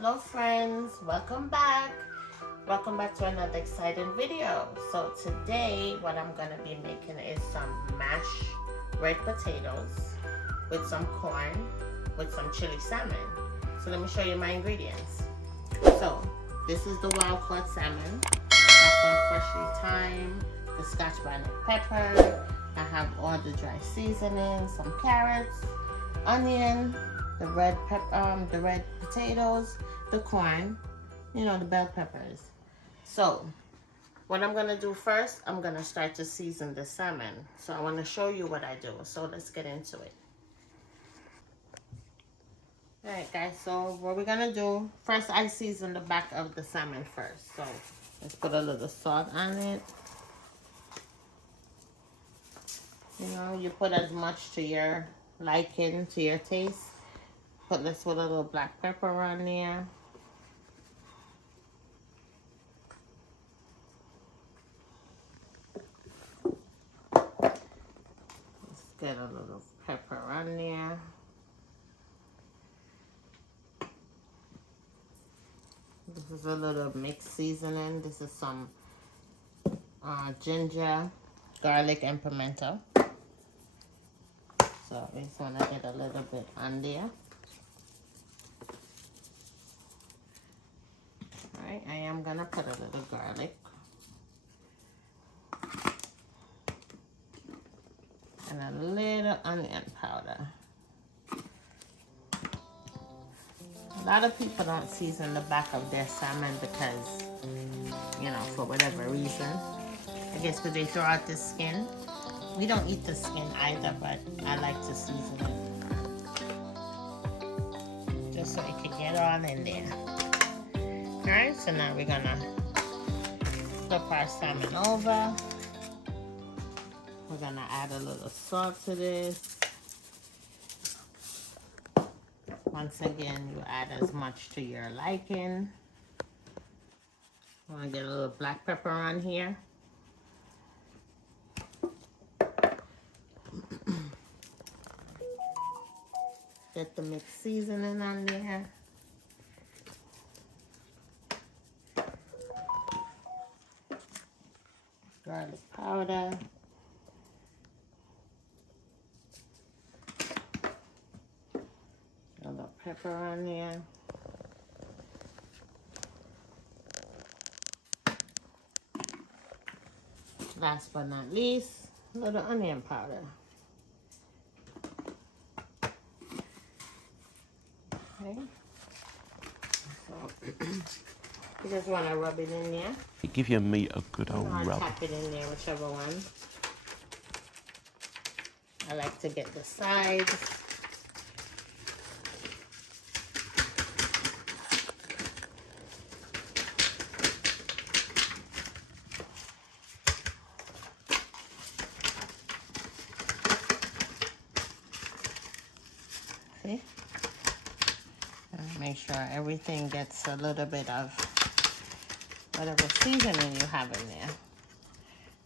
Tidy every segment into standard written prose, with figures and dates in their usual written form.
Hello friends, welcome back to another exciting video. So today what I'm gonna be making is some mashed red potatoes with some corn with some chili salmon. So let me show you my ingredients. So this is the wild caught salmon. I have some freshly thyme, the scotch bonnet pepper. I have all the dry seasonings, some carrots, onion, the red potatoes, the corn, the bell peppers. So what I'm gonna do first, I'm gonna start to season the salmon. So I want to show you what I do. So let's get into it. All right, guys. So what we're gonna do first, I season the back of the salmon first. So let's put a little salt on it. You put as much to your liking, to your taste. Put this with a little black pepper on there. Let's get a little pepper on there. This is a little mixed seasoning. This is some ginger, garlic, and pimento. So I just want to get a little bit on there. Alright, I am going to put a little garlic. And a little onion powder. A lot of people don't season the back of their salmon because, for whatever reason. I guess because they throw out the skin. We don't eat the skin either, but I like to season it. Just so it can get all in there. Alright, so now we're gonna flip our salmon over. We're gonna add a little salt to this. Once again, you add as much to your liking. I'm gonna get a little black pepper on here. Get the mixed seasoning on there. Garlic powder. A little pepper on there. Last but not least, a little onion powder. Okay. So you just want to rub it in there. Give your meat a good old rub. Tap it in there, whichever one. I like to get the sides. See? And make sure everything gets a little bit of whatever seasoning you have in there.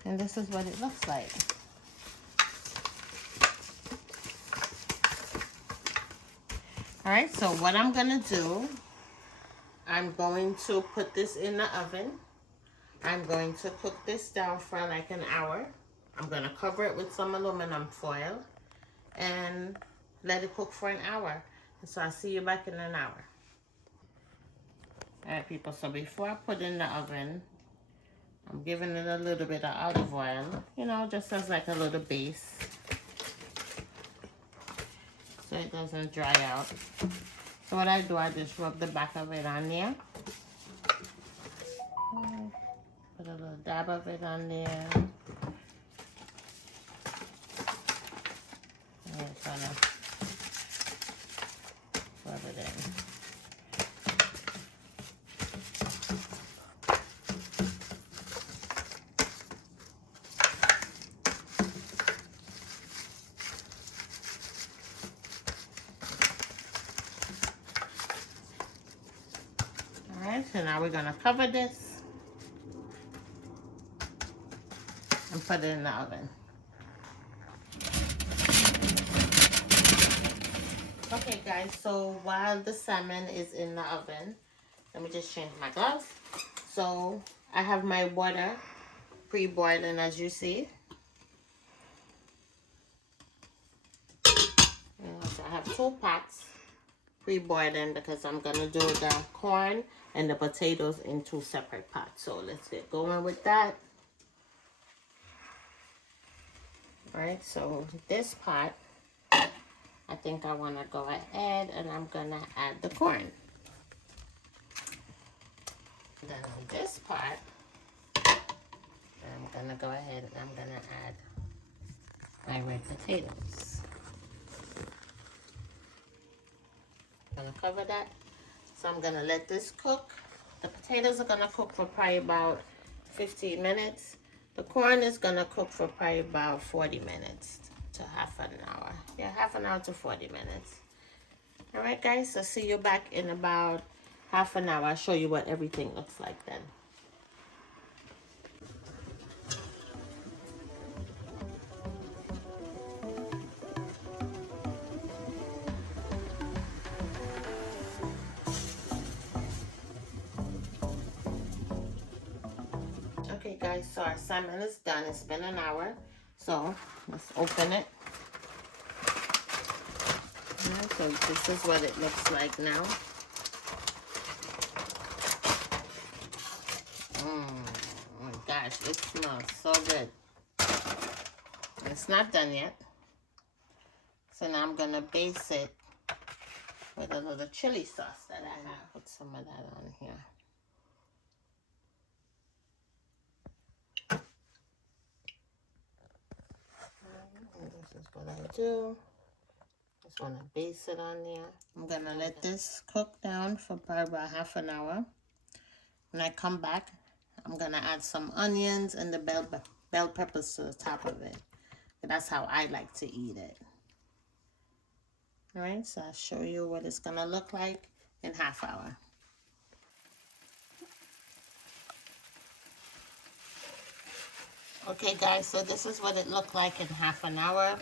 And this is what it looks like. Alright, so what I'm gonna do, I'm going to put this in the oven. I'm going to cook this down for like an hour. I'm gonna cover it with some aluminum foil and let it cook for an hour. So I'll see you back in an hour. Alright people, so before I put in the oven, I'm giving it a little bit of olive oil, just as like a little base. So it doesn't dry out. So what I do, I just rub the back of it on there. Put a little dab of it on there. And it's gonna rub it in. Alright, so now we're gonna cover this and put it in the oven. Okay guys, so while the salmon is in the oven, let me just change my gloves. So I have my water pre-boiling, as you see. So I have 2 pots pre-boiling because I'm gonna do the corn and the potatoes in 2 separate pots. So let's get going with that. All right, so this pot, I think I want to go ahead and I'm gonna add the corn. Then on this pot, I'm gonna go ahead and I'm gonna add my red potatoes. I'm gonna cover that. So I'm gonna let this cook. The potatoes are gonna cook for probably about 15 minutes. The corn is gonna cook for probably about 40 minutes to half an hour. Yeah, half an hour to 40 minutes. All right, guys, so see you back in about half an hour. I'll show you what everything looks like then. Okay, guys, so our salmon is done. It's been an hour. So let's open it. Right, so this is what it looks like now. Oh my gosh, it smells so good. It's not done yet. So now I'm gonna base it with a little chili sauce that I have. Put some of that on here. And this is what I do. Just want to base it on there. I'm gonna let this cook down for probably about half an hour. When I come back, I'm gonna add some onions and the bell peppers to the top of it. That's how I like to eat it. All right, so I'll show you what it's gonna look like in half hour. Okay guys, so this is what it looked like in half an hour.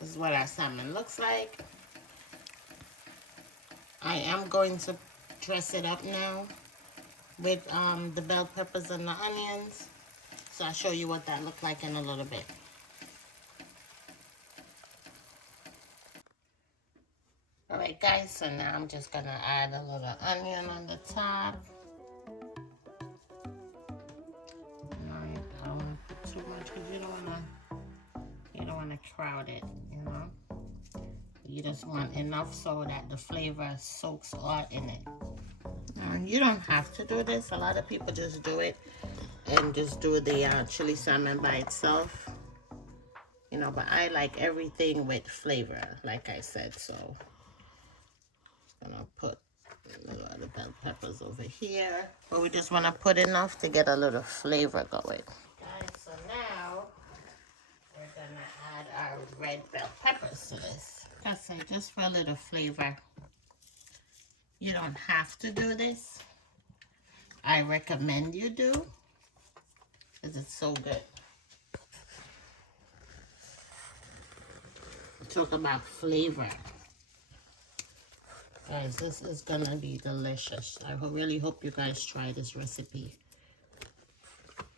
This is what our salmon looks like. I am going to dress it up now with the bell peppers and the onions. So I'll show you what that looked like in a little bit. Alright guys, so now I'm just gonna add a little onion on the top. Alright, I don't want to put too much because you don't wanna crowd it, you know. You just want enough so that the flavor soaks all in it. You don't have to do this. A lot of people just do it and just do the chili salmon by itself. You know, but I like everything with flavor, like I said, so I'm gonna put a little of the bell peppers over here. But we just want to put enough to get a little flavor going. Guys, so now we're gonna add our red bell peppers to this. That's it, just for a little flavor. You don't have to do this. I recommend you do, because it's so good. Talk about flavor. Guys, this is gonna be delicious. I really hope you guys try this recipe.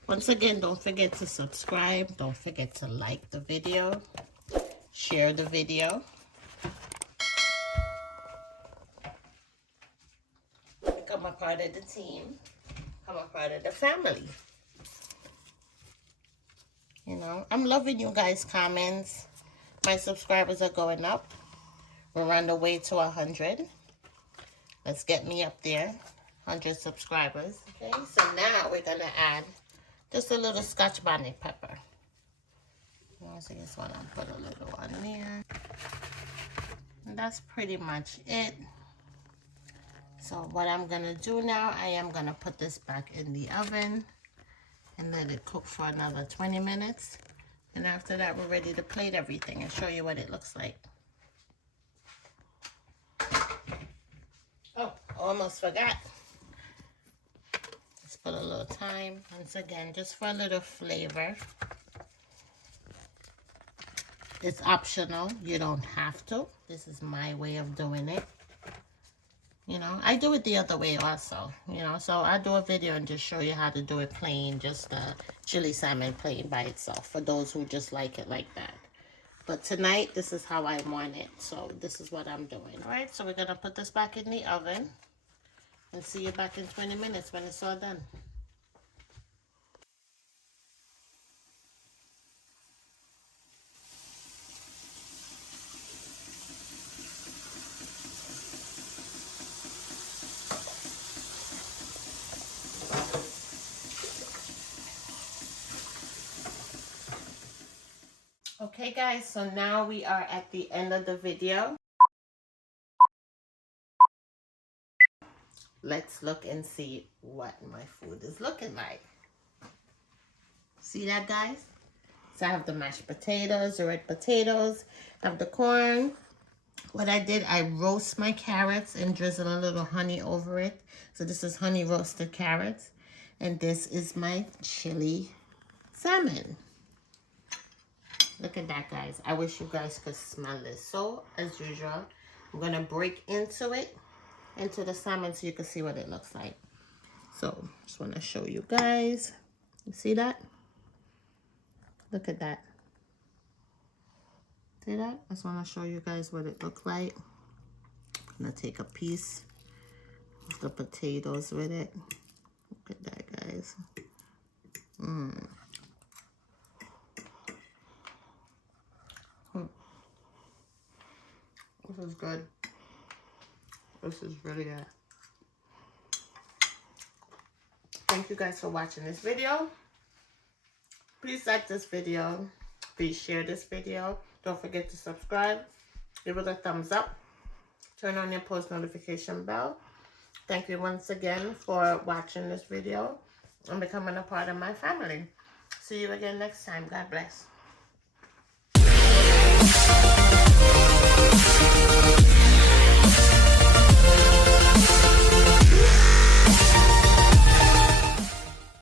Once again, don't forget to subscribe. Don't forget to like the video. Share the video. Become a part of the team. Become a part of the family. You know, I'm loving you guys' comments. My subscribers are going up. We're on the way to 100. Let's get me up there. 100 subscribers. Okay, so now we're going to add just a little Scotch bonnet pepper. So this one, I'll put a little on there. And that's pretty much it. So what I'm going to do now, I am going to put this back in the oven and let it cook for another 20 minutes. And after that, we're ready to plate everything and show you what it looks like. Oh, almost forgot. Let's put a little thyme. Once again, just for a little flavor. It's optional. You don't have to. This is my way of doing it. You know, I do it the other way also, you know. So I do a video and just show you how to do it plain, just chili salmon plain by itself, for those who just like it like that. But tonight, this is how I want it. So this is what I'm doing. All right, so we're going to put this back in the oven and see you back in 20 minutes when it's all done. Okay guys, so now we are at the end of the video. Let's look and see what my food is looking like. See that, guys? So I have the mashed potatoes, the red potatoes, I have the corn. What I did, I roast my carrots and drizzle a little honey over it. So this is honey roasted carrots. And this is my chili salmon. Look at that, guys. I wish you guys could smell this. So, as usual, I'm going to break into the salmon so you can see what it looks like. So, just want to show you guys. You see that? Look at that. See that? I just want to show you guys what it looks like. I'm going to take a piece of the potatoes with it. Look at that, guys. This is good. This is really good. Thank you guys for watching this video. Please like this video. Please share this video. Don't forget to subscribe. Give it a thumbs up. Turn on your post notification bell. Thank you once again for watching this video and becoming a part of my family. See you again next time. God bless.